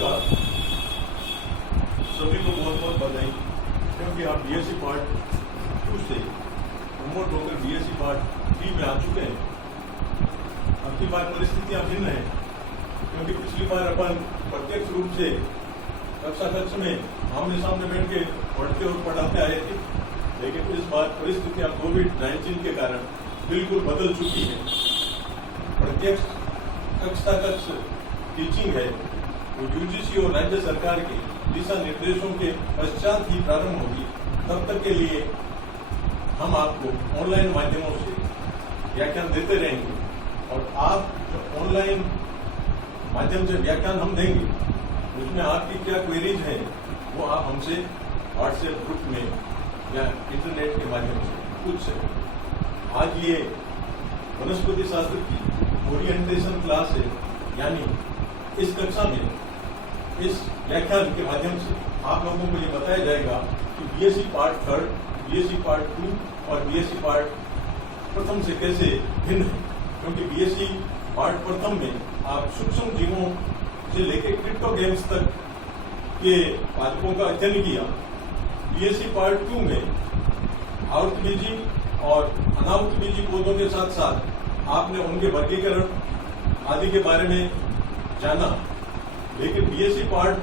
नमस्कार, सभी को बहुत बहुत बधाई, क्योंकि आप बीएससी पार्ट 2 से प्रमोट होकर बीएससी पार्ट 3 में आ चुके हैं। अब की बार परिस्थितियां भिन्न हैं, क्योंकि पिछली बार अपन प्रत्यक्ष रूप से कक्षा में आमने सामने बैठ के पढ़ते और पढ़ाते आए थे, लेकिन इस बार परिस्थितियां कोविड-19 के कारण बिल्कुल बदल चुकी है। प्रत्यक्ष कक्षा टीचिंग है वो यूजीसी और राज्य सरकार के दिशा निर्देशों के पश्चात ही प्रारंभ होगी। तब तक के लिए हम आपको ऑनलाइन माध्यमों से व्याख्यान देते रहेंगे, और आप जो ऑनलाइन माध्यम से व्याख्यान हम देंगे उसमें आपकी क्या क्वेरीज हैं वो आप हमसे व्हाट्सएप ग्रुप में या इंटरनेट के माध्यम से पूछ सकते। आज ये वनस्पति शास्त्र की ओरिएंटेशन क्लास है, यानी इस कक्षा में इस व्याख्यान के माध्यम से आप लोगों को ये बताया जाएगा कि बीएससी पार्ट 3, बीएससी पार्ट 2 और बीएससी पार्ट प्रथम से कैसे भिन्न है। क्योंकि बीएससी पार्ट प्रथम में आप सूक्ष्म जीवों से लेकर क्रिप्टोगेम्स तक के पादपों का अध्ययन किया। बीएससी पार्ट 2 में आवृतबीजी और अनावृतबीजी पौधों के साथ साथ आपने उनके वर्गीकरण आदि के बारे में जाना। लेकिन बीएससी पार्ट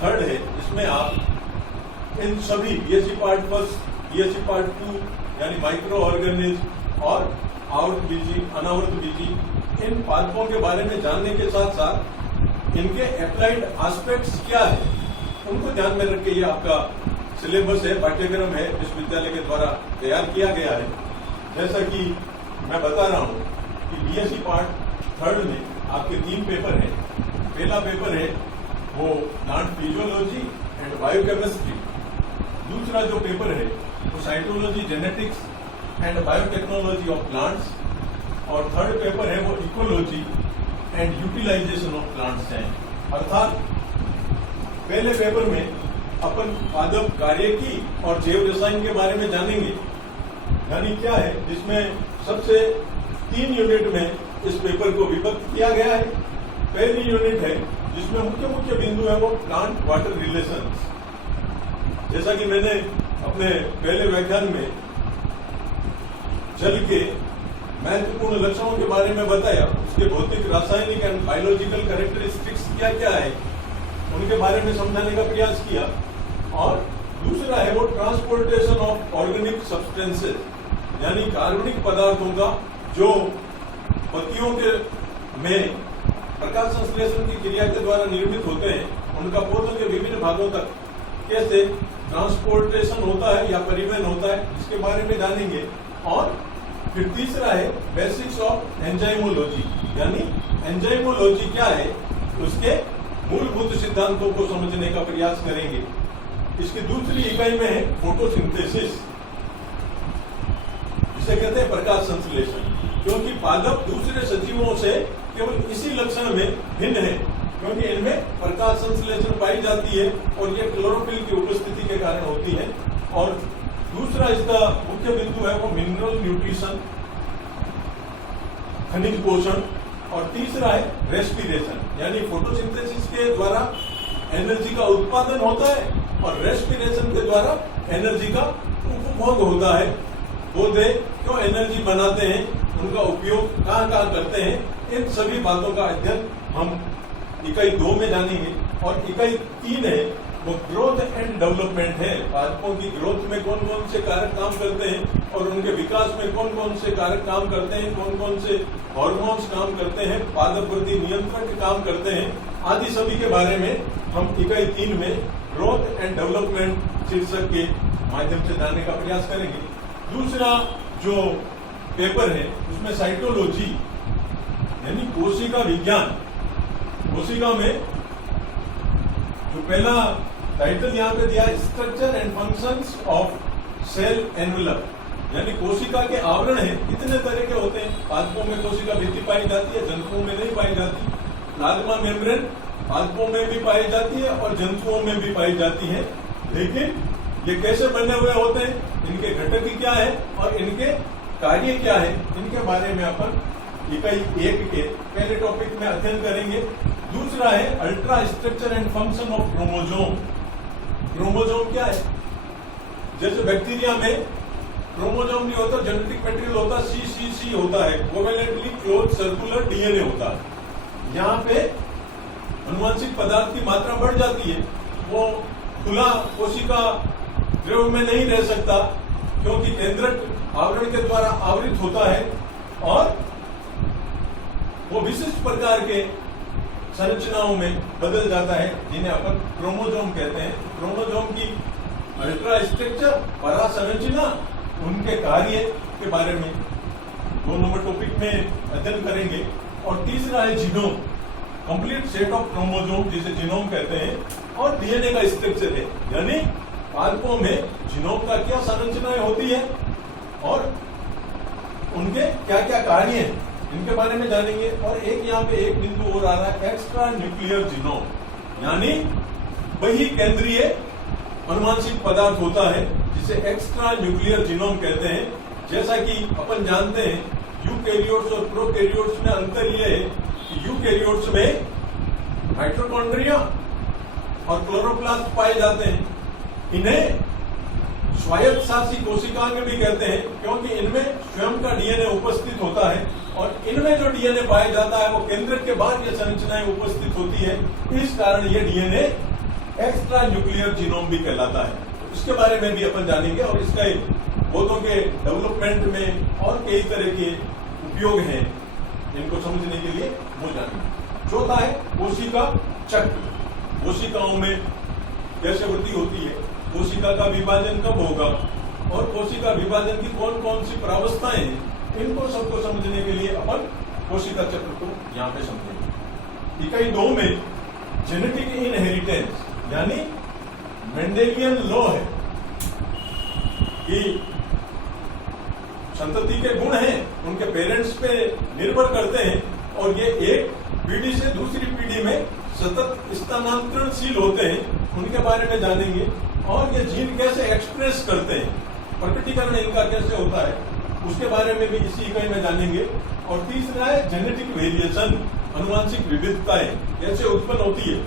3 है, इसमें आप इन सभी बीएससी पार्ट 1, बीएससी पार्ट 2 यानी माइक्रो ऑर्गेनिज्म और आवृतबीजी अनावृतबीजी इन पादपों के बारे में जानने के साथ साथ इनके एप्लाइड एस्पेक्ट्स क्या है उनको ध्यान में रख के ये आपका सिलेबस है, पाठ्यक्रम है, विश्वविद्यालय के द्वारा तैयार किया गया है। जैसा कि मैं बता रहा हूँ कि बीएससी पार्ट 3 में आपके 3 पेपर हैं। पहला पेपर है वो प्लांट फिजियोलॉजी एंड बायोकेमिस्ट्री। दूसरा जो पेपर है वो cytology, genetics and biotechnology of plants. और थर्ड पेपर है वो ecology and utilisation of plants है। अर्थात पहले पेपर में अपन पादप कार्यकी और जैव रसायन के बारे में जानेंगे, यानी क्या है, जिसमें सबसे 3 यूनिट में इस पेपर को विभक्त किया गया है। पहली यूनिट है जिसमें मुख्य बिंदु है वो प्लांट वाटर रिलेशंस। जैसा कि मैंने अपने पहले व्याख्यान में जल के महत्वपूर्ण लक्षणों के बारे में बताया, उसके भौतिक, रासायनिक एंड बायोलॉजिकल कैरेक्टरिस्टिक्स क्या क्या है उनके बारे में समझाने का प्रयास किया। और दूसरा है वो ट्रांसपोर्टेशन ऑफ ऑर्गेनिक सब्सटेंसेस, यानी कार्बनिक पदार्थों का जो पत्तियों के में प्रकाश संश्लेषण की क्रिया के द्वारा निर्मित होते हैं, उनका पौधों के विभिन्न भागों तक कैसे ट्रांसपोर्टेशन होता है या परिवहन होता है, इसके बारे में जानेंगे। और फिर तीसरा है बेसिक्स ऑफ एंजाइमोलॉजी, यानी एंजाइमोलॉजी क्या है उसके मूलभूत सिद्धांतों को समझने का प्रयास करेंगे। इसकी दूसरी इकाई में है फोटोसिंथेसिस, जिसे कहते हैं प्रकाश संश्लेषण। क्योंकि पादप दूसरे सजीवों से केवल इसी लक्षण में भिन्न है, क्योंकि इनमें प्रकाश संश्लेषण पाई जाती है और ये क्लोरोफिल की उपस्थिति के कारण होती है। और दूसरा इसका मुख्य बिंदु है वो मिनरल न्यूट्रिशन, खनिज पोषण। और तीसरा है रेस्पिरेशन, यानी फोटोसिंथेसिस के द्वारा एनर्जी का उत्पादन होता है और रेस्पिरेशन के द्वारा एनर्जी का उपभोग होता है। पौधे क्यों एनर्जी बनाते हैं, उनका उपयोग कहाँ कहाँ करते हैं, इन सभी बातों का अध्ययन हम इकाई 2 में जानेंगे। और इकाई 3 है वो ग्रोथ एंड डेवलपमेंट है। पादपों की ग्रोथ में कौन कौन से कारक काम करते हैं और उनके विकास में कौन कौन से कारक काम करते हैं, कौन कौन से हार्मोन्स काम करते हैं, पादप वृद्धि नियंत्रक काम करते हैं, आदि सभी के बारे में हम इकाई 3 में ग्रोथ एंड डेवलपमेंट शीर्षक के माध्यम से जानने का प्रयास करेंगे। दूसरा जो पेपर है उसमें साइटोलॉजी यानी कोशिका विज्ञान। कोशिका में जो पहला टाइटल यहाँ पे दिया structure and functions of cell envelope, यानी कोशिका के आवरण है कितने तरह के होते हैं। पादपों में कोशिका भित्ति पाई जाती है, जंतुओं में नहीं पाई जाती। प्लाज्मा मेम्ब्रेन पादपों में भी पाई जाती है और जंतुओं में भी पाई जाती है। लेकिन ये कैसे बने हुए होते हैं, इनके घटक क्या है और इनके कार्य क्या है, इनके बारे में अपन इकाई 1 के पहले टॉपिक में अध्ययन करेंगे। दूसरा है ultra structure and function of chromosome. Chromosome क्या है? जैसे बैक्टीरिया में क्रोमोजोम नहीं होता, जेनेटिक मटेरियल होता, सी होता है, कोवेलेंटली क्लोज सर्कुलर डीएनए होता है। यहाँ पे अनुवांशिक पदार्थ की मात्रा बढ़ जाती है, वो खुला कोशिका द्रव में नहीं रह सकता क्योंकि केंद्रक आवरण के द्वारा आवृत होता है और वो विशिष्ट प्रकार के संरचनाओं में बदल जाता है जिन्हें अपन क्रोमोजोम कहते हैं। क्रोमोजोम की अल्ट्रा स्ट्रक्चर, परा संरचना, उनके कार्य के बारे में 2 नंबर टॉपिक में अध्ययन करेंगे। और तीसरा है genome, complete set of chromosome जिसे जीनोम कहते हैं, और डीएनए का स्ट्रक्चर है, यानी पादपों में जीनोम का क्या संरचनाएं होती है और उनके क्या क्या कार्य हैं, इनके बारे में जानेंगे। और एक यहाँ पे एक बिंदु और आ रहा है, एक्स्ट्रा न्यूक्लियर जीनोम, यानी वही केंद्रीय अनुवांशिक पदार्थ होता है जिसे एक्स्ट्रा न्यूक्लियर जीनोम कहते हैं। जैसा कि अपन जानते हैं यूकैरियोट्स और प्रोकैरियोट्स में अंतर यह है कि यूकैरियोट्स में माइटोकॉन्ड्रिया और क्लोरोप्लास्ट पाए जाते हैं। इन्हें स्वायत्त शासी कोशिकाएं भी कहते हैं क्योंकि इनमें स्वयं का डीएनए उपस्थित होता है और इनमें जो डीएनए पाया जाता है वो केंद्रक के बाहर ये संरचनाएं उपस्थित होती है। इस कारण ये डीएनए एक्स्ट्रा न्यूक्लियर जीनोम भी कहलाता है। तो इसके बारे में भी अपन जानेंगे और इसका पौधों के डेवलपमेंट में और कई तरह के उपयोग हैं, इनको समझने के लिए वो जानेंगे। चौथा है कोशिका चक्र, कोशिकाओं में कैसे वृद्धि होती है, कोशिका का विभाजन कब होगा और कोशिका विभाजन की कौन कौन सी प्रावस्थाएं हैं, इनको सबको समझने के लिए अपन कोशिका चक्र को यहाँ पे समझेंगे। इकाई 2 में जेनेटिक इनहेरिटेंस यानी मेंडेलियन लॉ है कि संतति के गुण हैं उनके पेरेंट्स पे निर्भर करते हैं और ये एक पीढ़ी से दूसरी पीढ़ी में सतत स्थानांतरणशील होते हैं, उनके बारे में जानेंगे। और ये जीन कैसे एक्सप्रेस करते हैं, प्रकटीकरण इनका कैसे होता है, उसके बारे में भी इसी इकाई में जानेंगे। और तीसरा है जेनेटिक वेरिएशन, अनुवांशिक विविधताएं कैसे उत्पन्न होती है।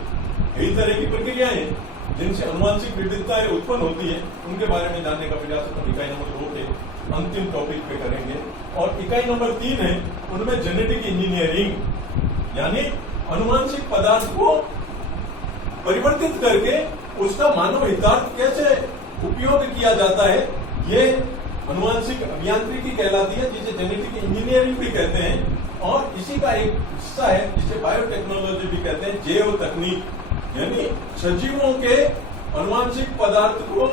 कई तरह की प्रक्रियाएं जिनसे अनुवांशिक विविधताएं उत्पन्न होती है, उनके बारे में जानने का प्रयास हम इकाई नंबर 2 के अंतिम टॉपिक पे करेंगे। और इकाई नंबर 3 है, उनमें जेनेटिक इंजीनियरिंग यानी अनुवांशिक पदार्थ को परिवर्तित करके उसका मानव हितार्थ कैसे उपयोग किया जाता है, ये अनुवांशिक अभियांत्रिकी कहलाती है, जिसे जेनेटिक इंजीनियरिंग भी कहते हैं। और इसी का एक हिस्सा है जिसे बायोटेक्नोलॉजी भी कहते हैं, जैव तकनीक, यानी सजीवों के अनुवांशिक पदार्थ को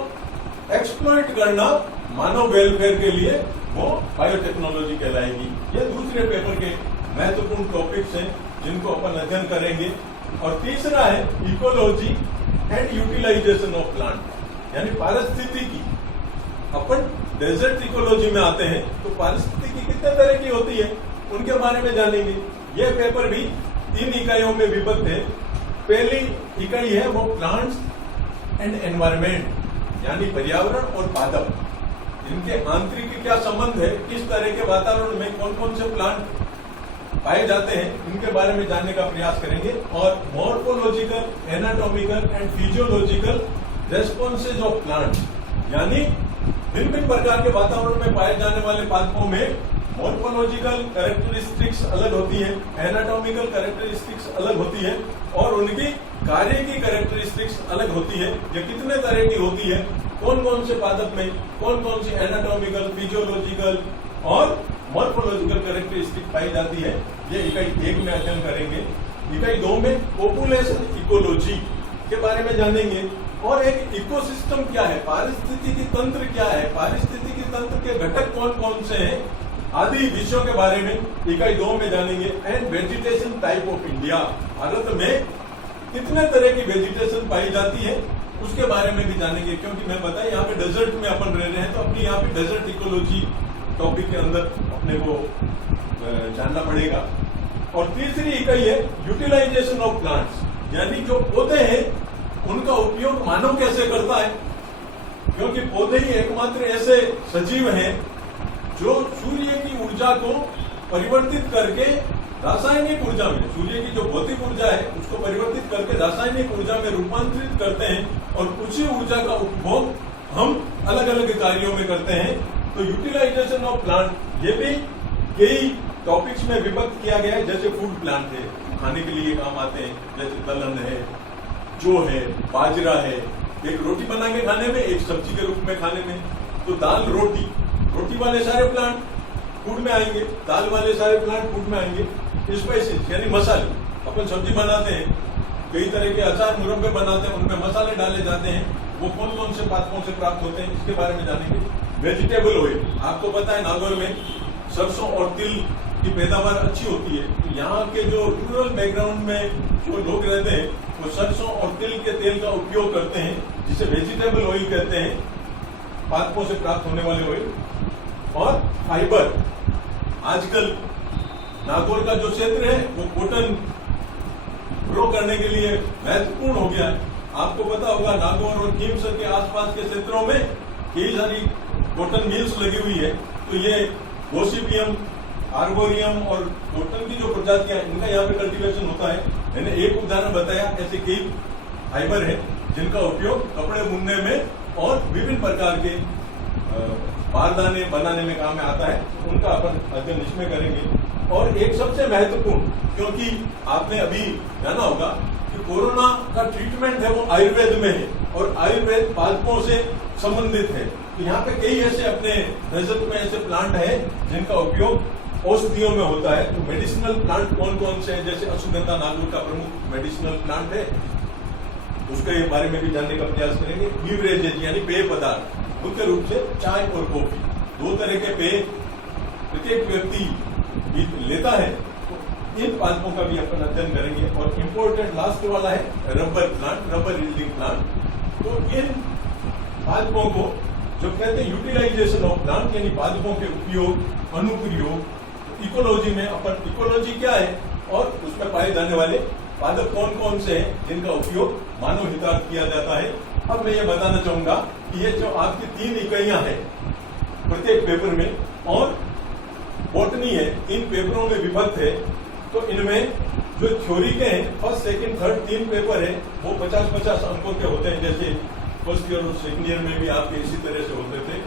एक्सप्लॉइट करना मानव वेलफेयर के लिए, वो बायोटेक्नोलॉजी कहलाएगी। ये दूसरे पेपर के महत्वपूर्ण टॉपिक्स हैं जिनको अपन अध्ययन करेंगे। और तीसरा है ecology and utilisation of plant यानी पारिस्थितिकी। अपन डेजर्ट इकोलॉजी में आते हैं तो पारिस्थितिकी कितने तरह की होती है, उनके बारे में जानेंगे। यह पेपर भी 3 इकाइयों में विभक्त है। पहली इकाई है वो प्लांट्स एंड एनवायरमेंट यानी पर्यावरण और पादप, इनके आंतरिक क्या संबंध है, किस तरह के वातावरण में कौन कौन से प्लांट पाए जाते हैं, इनके बारे में जानने का प्रयास करेंगे। और morphological, anatomical and physiological responses of plant यानी भिन्न भिन्न प्रकार के वातावरण में पाए जाने वाले पादपों में मॉर्फोलॉजिकल कैरेक्टरिस्टिक्स अलग होती है, एनाटॉमिकल कैरेक्टरिस्टिक्स अलग होती है और उनकी कार्य की कैरेक्टरिस्टिक्स अलग होती है। ये कितने तरह की होती है, कौन कौन से पादप में कौन कौन सी एनाटॉमिकल, फिजियोलॉजिकल और मॉर्फोलॉजिकल कैरेक्टरिस्टिक पाई जाती है, ये इकाई 1 में अध्ययन करेंगे। इकाई 2 में पॉपुलेशन इकोलॉजी के बारे में जानेंगे। और एक इकोसिस्टम क्या है, पारिस्थितिकी तंत्र क्या है, पारिस्थितिकी तंत्र के घटक कौन कौन से हैं आदि विषयों के बारे में इकाई 2 में जानेंगे। And vegetation type of India, Bharat में कितने तरह की वेजिटेशन पाई जाती है उसके बारे में भी जानेंगे। क्योंकि मैं बताया यहाँ पे डेजर्ट में अपन रह रहे हैं तो अपनी यहाँ पे डेजर्ट इकोलॉजी टॉपिक के अंदर अपने को जानना पड़ेगा। और तीसरी इकाई है यूटिलाइजेशन ऑफ प्लांट्स यानी जो पौधे हैं उनका उपयोग मानव कैसे करता है, क्योंकि पौधे ही एकमात्र ऐसे सजीव हैं जो सूर्य की ऊर्जा को परिवर्तित करके रासायनिक ऊर्जा में, सूर्य की जो भौतिक ऊर्जा है उसको परिवर्तित करके रासायनिक ऊर्जा में रूपांतरित करते हैं और उसी ऊर्जा का उपभोग हम अलग अलग कार्यों में करते हैं। तो यूटिलाइजेशन ऑफ प्लांट, ये भी कई टॉपिक्स में विभक्त किया गया है। जैसे फूड प्लांट है, खाने के लिए काम आते हैं, जैसे दलहन है, जौ है, बाजरा है, एक रोटी बना के खाने में, एक सब्जी के रूप में खाने में। तो दाल रोटी, रोटी वाले सारे प्लांट फूड में आएंगे, दाल वाले सारे प्लांट फूड में आएंगे। स्पाइसेस यानी मसाले, अपन सब्जी बनाते हैं, कई तरह के अचार मुरब्बे बनाते हैं, उनमें मसाले डाले जाते हैं, वो कौन कौन से पादपों से प्राप्त होते हैं इसके बारे में जानेंगे। वेजिटेबल ऑयल, आपको पता है नागौर में सरसों और तिल की पैदावार अच्छी होती है। यहाँ के जो रूरल बैकग्राउंड में जो लोग रहते हैं वो सरसों और तिल के तेल का उपयोग करते हैं, जिसे वेजिटेबल ऑयल कहते हैं, पादपों से प्राप्त होने वाले ऑयल। और फाइबर, आजकल नागौर का जो क्षेत्र है वो कॉटन ग्रो करने के लिए महत्वपूर्ण हो गया है। आपको पता होगा नागौर और कीमसर के आसपास के क्षेत्रों में कई सारी कॉटन मिल्स लगी हुई है। तो ये गोसिपियम, आर्बोरियम और कॉटन की जो प्रजातियां, इनका यहाँ पे कल्टीवेशन होता है। मैंने एक उदाहरण बताया, ऐसे कई फाइबर है जिनका उपयोग कपड़े बुनने में और विभिन्न प्रकार के बारदाने बनाने में काम में आता है। उनका अपन अध्ययन इसमें करेंगे। और एक सबसे महत्वपूर्ण, क्योंकि आपने अभी जाना होगा कि कोरोना का ट्रीटमेंट है वो आयुर्वेद में है और आयुर्वेद पादपों से संबंधित है। तो यहाँ पे कई ऐसे अपने नजर में ऐसे प्लांट है जिनका उपयोग औषधियों में होता है। तो मेडिसिनल प्लांट कौन कौन से हैं, जैसे अश्वगंधा नागौर का प्रमुख मेडिसिनल प्लांट है, उसके बारे में भी जानने का प्रयास करेंगे। बीवरेजेज यानी पेय पदार्थ, मुख्य रूप से चाय और कॉफी, दो तरह के पेय प्रत्येक व्यक्ति लेता है। तो इन पादपों का भी अपन अध्ययन करेंगे। और इम्पोर्टेंट लास्ट वाला है rubber plant, rubber yielding plant. तो इन पादपों को जो कहते हैं यूटिलाइजेशन ऑफ प्लांट, यानी पादपों के उपयोग, अनुप्रयोग। इकोलॉजी में अपन, इकोलॉजी क्या है और उसमें पाए जाने वाले पादप कौन कौन से हैं जिनका उपयोग मानव हितार्थ किया जाता है। अब मैं ये बताना चाहूंगा कि ये जो आपकी 3 इकाइयां हैं प्रत्येक पेपर में, और बॉटनी है 3 पेपरों में विभक्त है। तो इनमें जो थ्योरी के हैं, फर्स्ट सेकंड थर्ड 3 पेपर है, वो 50-50 अंकों के होते हैं। जैसे फर्स्ट ईयर और सेकंड ईयर में भी आपके इसी तरह से होते थे।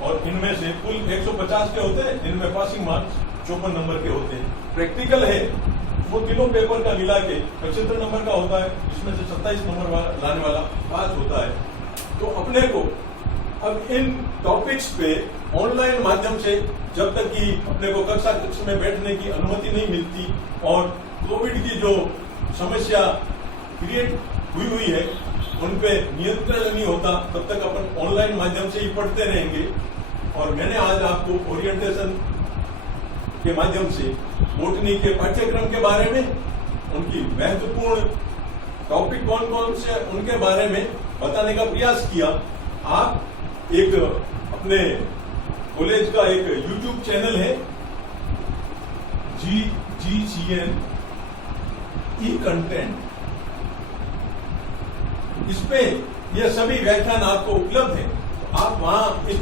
और इनमें से कुल 150 के होते हैं, जिनमें पासिंग मार्क्स 54 नंबर के होते हैं। प्रैक्टिकल है वो तीनों पेपर का मिला के 75 नंबर का होता है, जिसमें से 27 नंबर लाने वाला पास होता है। तो अपने को अब इन टॉपिक्स पे ऑनलाइन माध्यम से, जब तक कि अपने को कक्षा कक्ष में बैठने की अनुमति नहीं मिलती और कोविड की जो समस्या क्रिएट हुई है उन पे नियंत्रण नहीं होता, तब तक अपन ऑनलाइन माध्यम से ही पढ़ते रहेंगे। और मैंने आज आपको ओरिएंटेशन के माध्यम से बॉटनी के पाठ्यक्रम के बारे में, उनकी महत्वपूर्ण टॉपिक कौन कौन से, उनके बारे में बताने का प्रयास किया। आप एक अपने कॉलेज का एक YouTube चैनल है GGCN ई-कंटेंट, इस पे ये सभी व्याख्यान आपको उपलब्ध है। तो आप वहां इस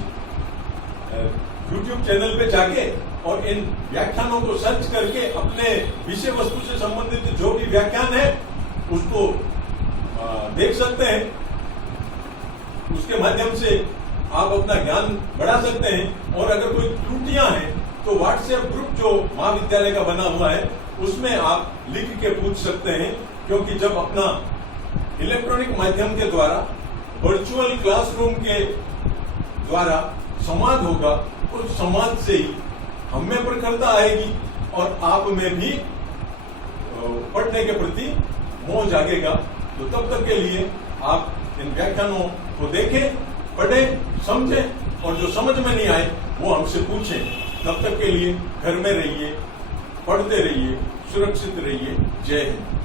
YouTube चैनल पे जाके और इन व्याख्यानों को सर्च करके अपने विषय वस्तु से संबंधित जो भी व्याख्यान है उसको देख सकते हैं। उसके माध्यम से आप अपना ज्ञान बढ़ा सकते हैं। और अगर कोई त्रुटियां हैं तो व्हाट्सएप ग्रुप जो महाविद्यालय का बना हुआ है उसमें आप लिख के पूछ सकते हैं, क्योंकि जब अपना इलेक्ट्रॉनिक माध्यम के द्वारा, वर्चुअल क्लासरूम के द्वारा संवाद होगा, उस संवाद से ही हम में प्रखरता आएगी और आप में भी पढ़ने के प्रति मोह जागेगा। तो तब तक के लिए आप इन व्याख्यानों को देखें, पढ़ें, समझें, और जो समझ में नहीं आए वो हमसे पूछें। तब तक के लिए घर में रहिए, पढ़ते रहिए, सुरक्षित रहिए। जय हिंद।